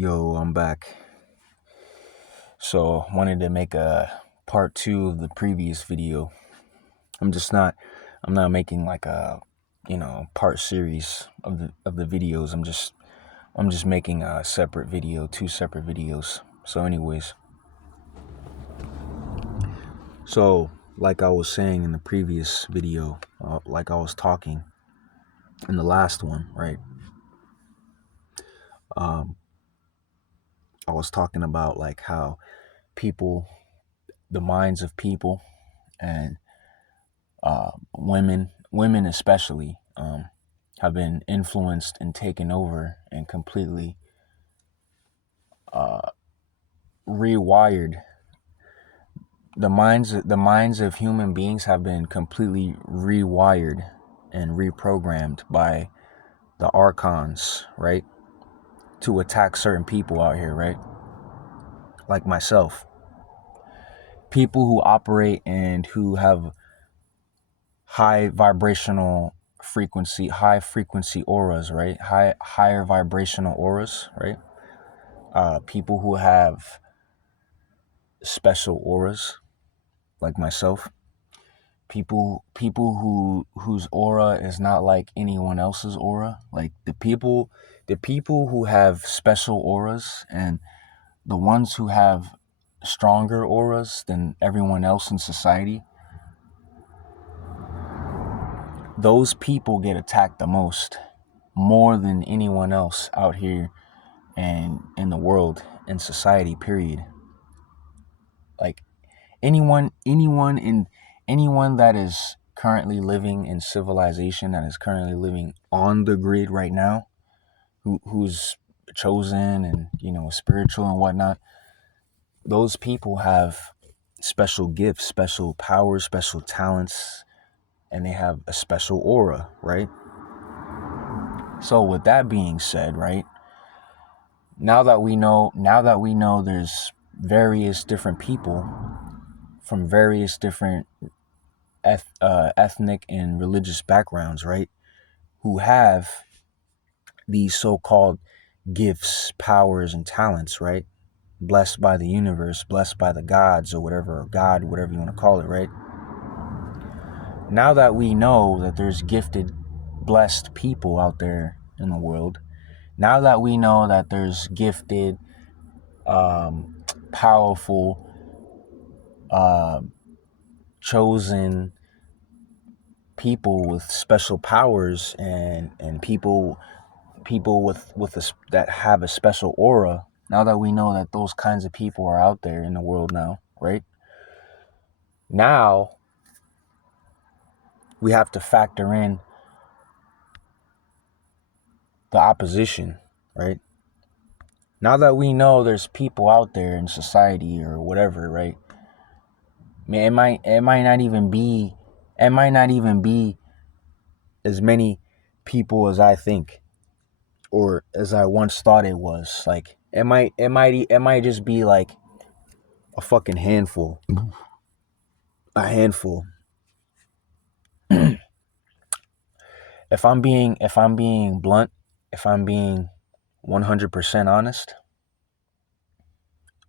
Yo, I'm back. So wanted to make a part 2 of the previous video. I'm not making like a, part series of the videos. I'm just making a separate video, 2 separate videos. So anyways, so like I was saying in the previous video, like I was talking in the last one, right? I was talking about like how the minds of people and women especially, have been influenced and taken over and completely rewired. The minds of human beings have been completely rewired and reprogrammed by the archons, right? To attack certain people out here, right? Like myself. People who operate and who have high frequency auras, right? Higher vibrational auras, right? People who have special auras, like myself. People whose aura is not like anyone else's aura. Like the people who have special auras and the ones who have stronger auras than everyone else in society, those people get attacked the most, more than anyone else out here and in the world, in society, period. Like anyone that is currently living in civilization, that is currently living on the grid right now, who's chosen and spiritual and whatnot, those people have special gifts, special powers, special talents, and they have a special aura, right? So with that being said, right, now that we know there's various different people from various different ethnic and religious backgrounds, right, who have these so-called gifts, powers, and talents, right, blessed by the universe, blessed by the gods, or whatever, or God, whatever you want to call it, right? Now that we know that there's gifted, blessed people out there in the world, now that we know that there's gifted, powerful, chosen people with special powers and people that have a special aura, now that we know that those kinds of people are out there in the world now, right? Now we have to factor in the opposition, right? Now that we know there's people out there in society or whatever, right? Man, it might not even be as many people as I think, or as I once thought it was. Like it might just be like a fucking handful. A handful. If I'm being blunt, if I'm being 100% honest,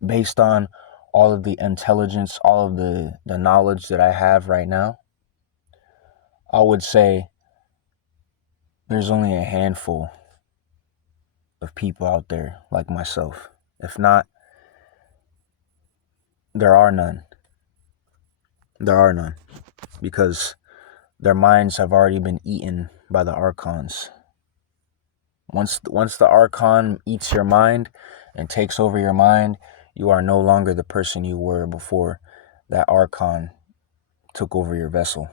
based on all of the intelligence, all of the knowledge that I have right now, I would say there's only a handful of people out there like myself. If not, there are none. There are none. Because their minds have already been eaten by the archons. Once the archon eats your mind and takes over your mind, you are no longer the person you were before that archon took over your vessel.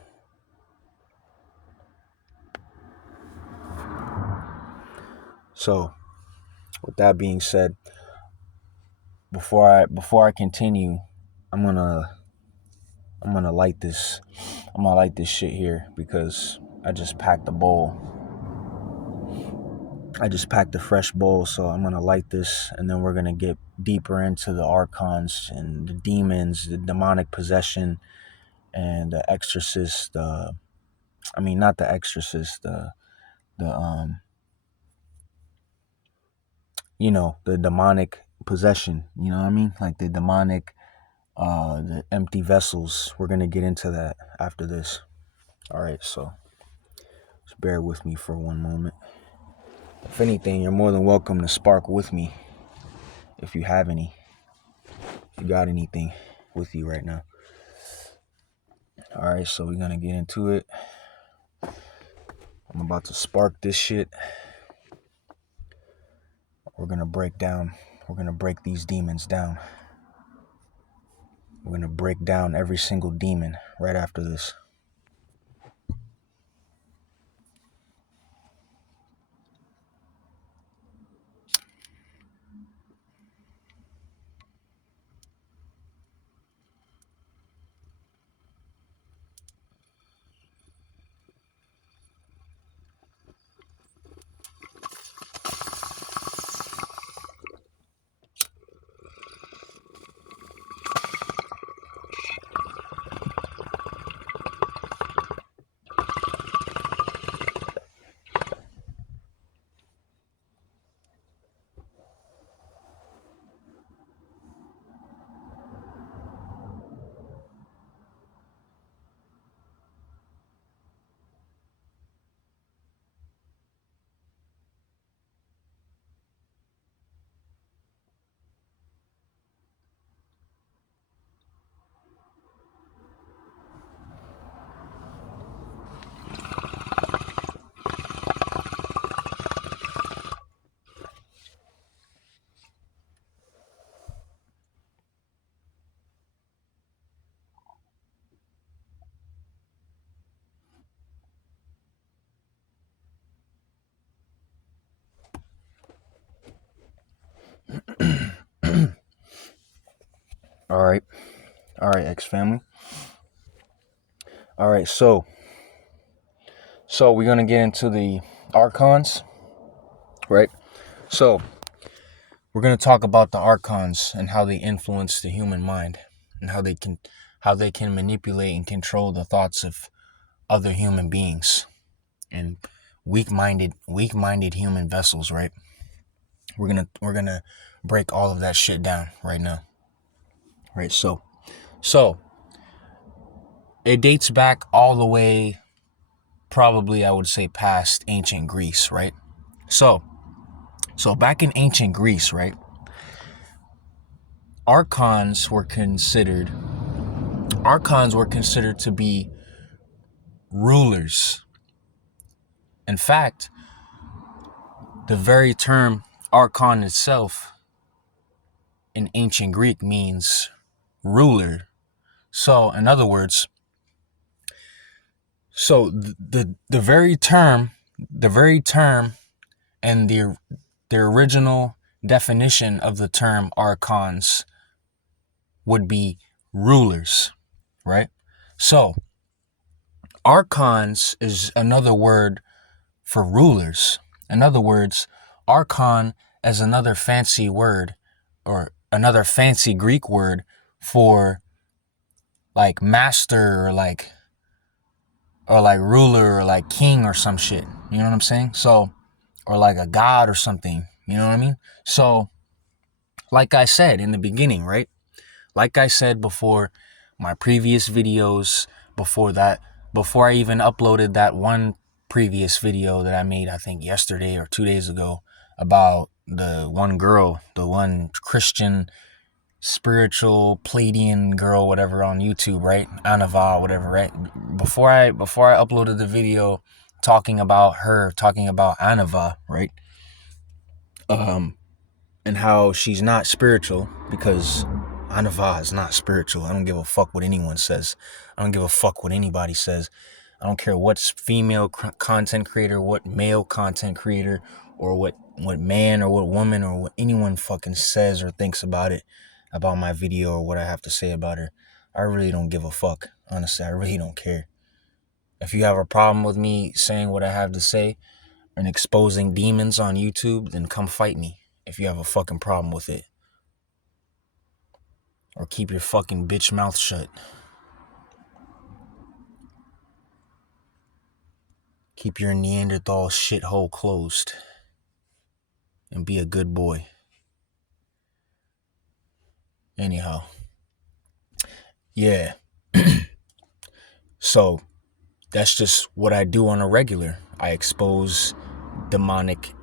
So, with that being said, before I continue, I'm gonna light this. I'm gonna light this shit here because I just packed a bowl. I just packed a fresh bowl, so I'm gonna light this, and then we're gonna get deeper into the archons and the demons, the demonic possession, and the exorcist. Not the exorcist. The the demonic possession, you know what I mean? Like the demonic, the empty vessels. We're going to get into that after this. All right, so just bear with me for one moment. If anything, you're more than welcome to spark with me if you have any. If you got anything with you right now. All right, so we're going to get into it. I'm about to spark this shit. We're going to break these demons down. We're going to break down every single demon right after this. All right, ex-family. All right, so we're going to get into the archons, right? So we're going to talk about the archons and how they influence the human mind and how they can manipulate and control the thoughts of other human beings and weak-minded human vessels, right? We're going to break all of that shit down right now. Right? So it dates back all the way, probably I would say past ancient Greece, right? So back in ancient Greece, right? Archons were considered to be rulers. In fact, the very term archon itself in ancient Greek means ruler. So, in other words, the very term and the original definition of the term archons would be rulers, right? So, archons is another word for rulers. In other words, archon is another fancy word or another fancy Greek word for like master or like ruler or like king or some shit. You know what I'm saying? So, or like a god or something. You know what I mean? So, like I said in the beginning, right? Like I said before my previous videos, before I even uploaded that one previous video that I made, I think yesterday or 2 days ago, about the one girl, the one Christian spiritual Palladian girl, whatever, on YouTube, right? Anava, whatever, right? Before I uploaded the video talking about Anava, right? And how she's not spiritual, because Anava is not spiritual. I don't give a fuck what anyone says. I don't give a fuck what anybody says. I don't care what female content creator, what male content creator, or what man or what woman or what anyone fucking says or thinks about it, about my video or what I have to say about her. I really don't give a fuck. Honestly, I really don't care. If you have a problem with me saying what I have to say and exposing demons on YouTube, then come fight me if you have a fucking problem with it. Or keep your fucking bitch mouth shut. Keep your Neanderthal shithole closed. and be a good boy. Anyhow, yeah. So that's just what I do on a regular. I expose demonic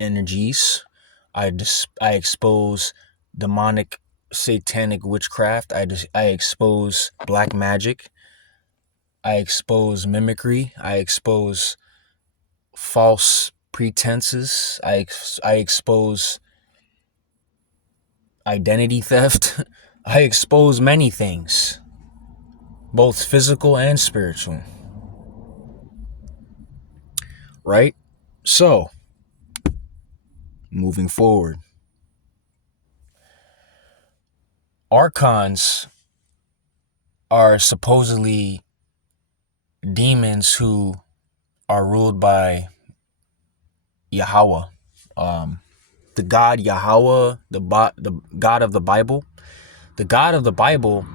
energies. I expose demonic satanic witchcraft. I expose black magic. I expose mimicry. I expose false pretenses. I expose identity theft. I expose many things, both physical and spiritual. Right? So, moving forward, archons are supposedly demons who are ruled by Yahweh, the God Yahweh, the God of the Bible. The God of the Bible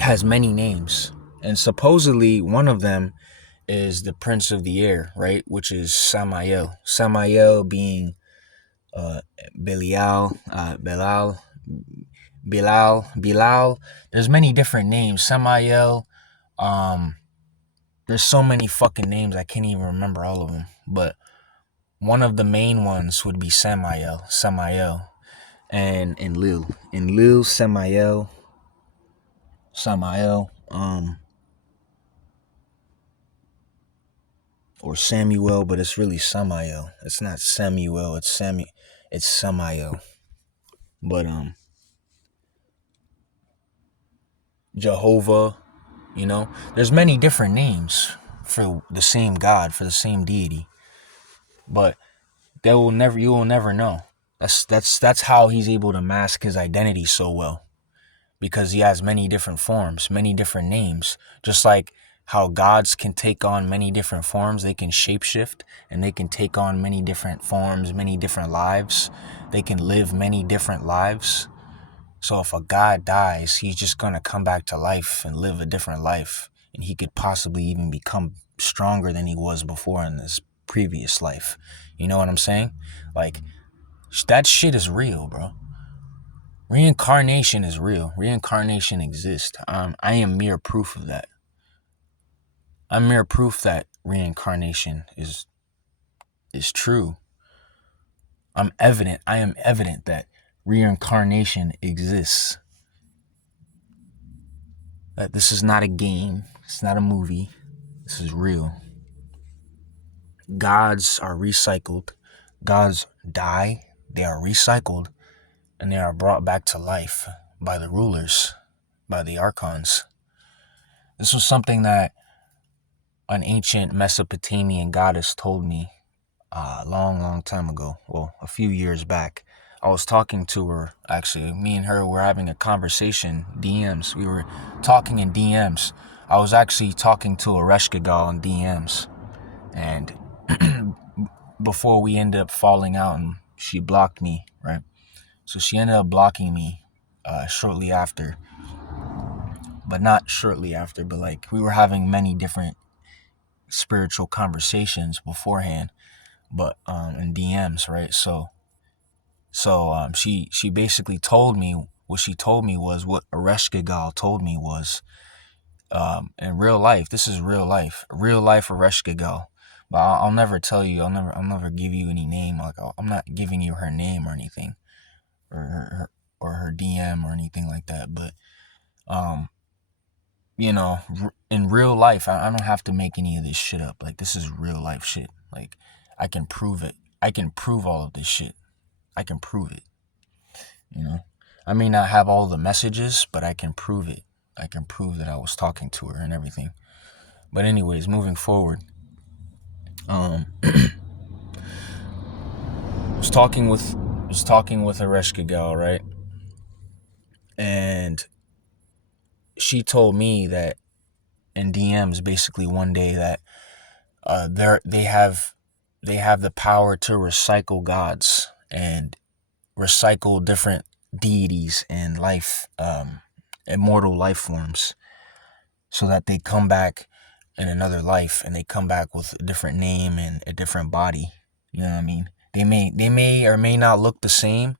has many names, and supposedly one of them is the Prince of the Air, right? Which is Samael. Samael being Belial, Bilal. There's many different names. Samael. There's so many fucking names I can't even remember all of them. But one of the main ones would be Samael, and Enlil, Samael, or Samuel, but it's really Samael. It's not Samuel. It's Samael. But Jehovah, there's many different names for the same God, for the same deity, but you will never know. That's how he's able to mask his identity so well, because he has many different forms, many different names. Just like how gods can take on many different forms, they can shapeshift and they can take on many different forms, many different lives. They can live many different lives. So if a god dies, he's just going to come back to life and live a different life. And he could possibly even become stronger than he was before in this previous life. You know what I'm saying? Like, that shit is real, bro. Reincarnation is real. Reincarnation exists. I am mere proof of that. I'm mere proof that reincarnation is true. I am evident that reincarnation exists. That this is not a game. It's not a movie. This is real. Gods are recycled. Gods die. They are recycled. And they are brought back to life by the rulers, by the archons. This was something that an ancient Mesopotamian goddess told me a long time ago. Well, a few years back. I was talking to her, actually. Me and her were having a conversation, DMs. We were talking in DMs. I was actually talking to Ereshkigal in DMs. And before we ended up falling out, and she blocked me, right? So she ended up blocking me shortly after. But not shortly after, but like we were having many different spiritual conversations beforehand, but in DMs, right? So she basically told me what she told me was what Ereshkigal told me was in real life. This is real life Ereshkigal. But I'll never tell you. I'll never give you any name. Like I'm not giving you her name or anything, or her DM or anything like that. But in real life, I don't have to make any of this shit up. Like, this is real life shit. Like, I can prove it. I can prove all of this shit. I can prove it. I may not have all the messages, but I can prove it. I can prove that I was talking to her and everything. But anyways, moving forward, I was talking with Ereshkigal, right? And she told me that in DMs basically one day that they have the power to recycle gods and recycle different deities and life, immortal life forms, so that they come back in another life and they come back with a different name and a different body. You know what I mean? They may or may not look the same.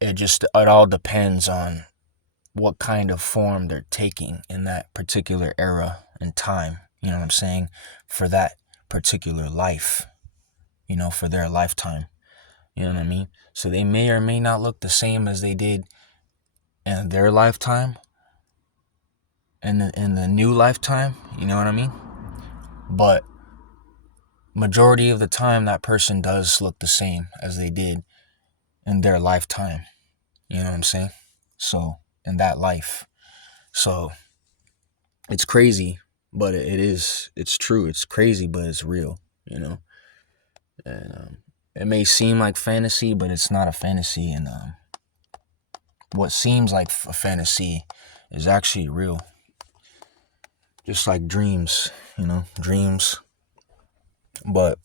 It all depends on what kind of form they're taking in that particular era and time. You know what I'm saying? For that particular life, for their lifetime. You know what I mean? So they may or may not look the same as they did in their lifetime, in the new lifetime. You know what I mean? But majority of the time, that person does look the same as they did in their lifetime. You know what I'm saying? So, in that life. So, it's crazy, but it's true. It's crazy, but it's real, And it may seem like fantasy, but it's not a fantasy. And what seems like a fantasy is actually real. Just like dreams, dreams. But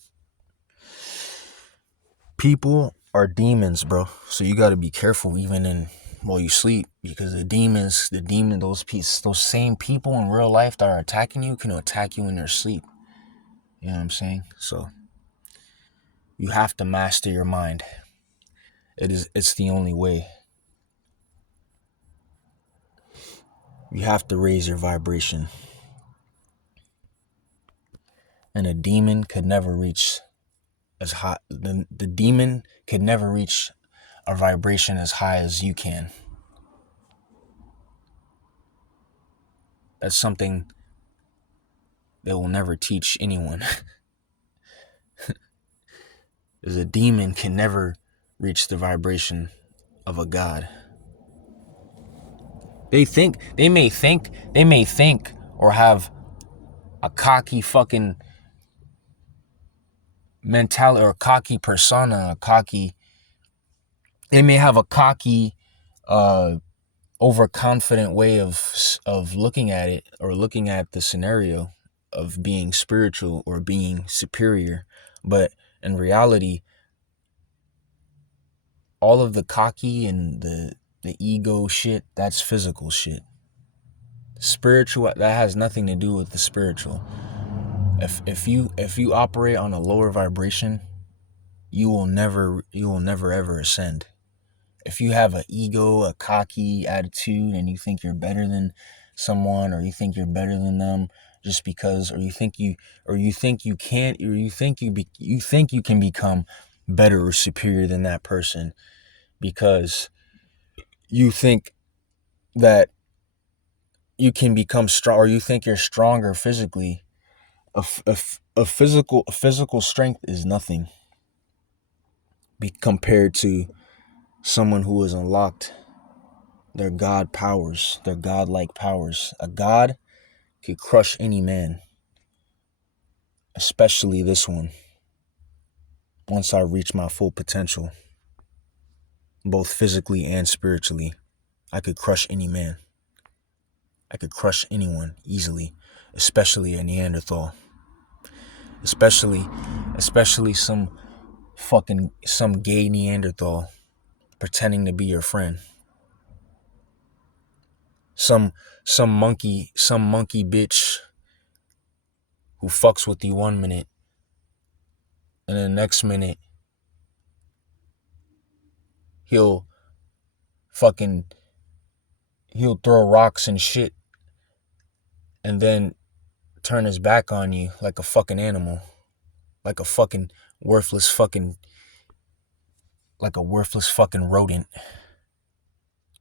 people are demons, bro. So you got to be careful even while you sleep, because those same people in real life that are attacking you can attack you in their sleep. You know what I'm saying? So you have to master your mind. It's the only way. You have to raise your vibration. And a demon could never reach as high. The demon could never reach a vibration as high as you can. That's something they will never teach anyone. Because a demon can never reach the vibration of a god. They may think or have a cocky fucking mentality, or a cocky persona, they may have a cocky, overconfident way of looking at it, or looking at the scenario of being spiritual or being superior. But in reality, all of the cocky and the ego shit, that's physical shit. Spiritual, that has nothing to do with the spiritual. If you operate on a lower vibration, you will never ever ascend. If you have an ego, a cocky attitude, and you think you're better than someone, or you think you're better than them just because, or you think you can't, or you think you can become better or superior than that person because you think that you can become strong, or you think you're stronger physically. A physical strength is nothing compared to someone who has unlocked their God powers, their godlike powers. A god could crush any man, especially this one. Once I reach my full potential, both physically and spiritually, I could crush any man. I could crush anyone easily, especially a Neanderthal. Especially some gay Neanderthal pretending to be your friend. Some monkey bitch who fucks with you 1 minute, and the next minute he'll throw rocks and shit, and then turn his back on you like a fucking animal, like a fucking worthless fucking rodent.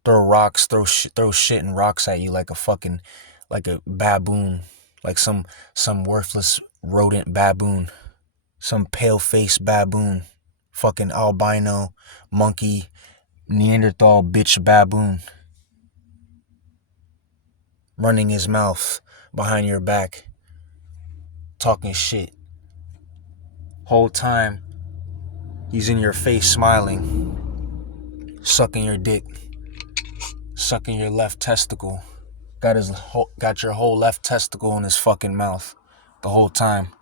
Throw shit and rocks at you like a baboon, like some worthless rodent baboon, some pale-faced baboon, fucking albino monkey Neanderthal bitch baboon, running his mouth behind your back, talking shit. Whole time he's in your face smiling, sucking your dick, sucking your left testicle. Got your whole left testicle in his fucking mouth the whole time.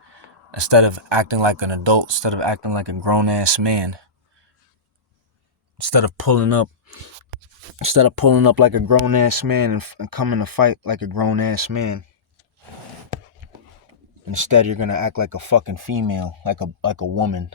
Instead of acting like an adult, instead of acting like a grown-ass man, instead of pulling up like a grown-ass man and coming to fight like a grown-ass man, instead you're gonna act like a fucking female, like a woman,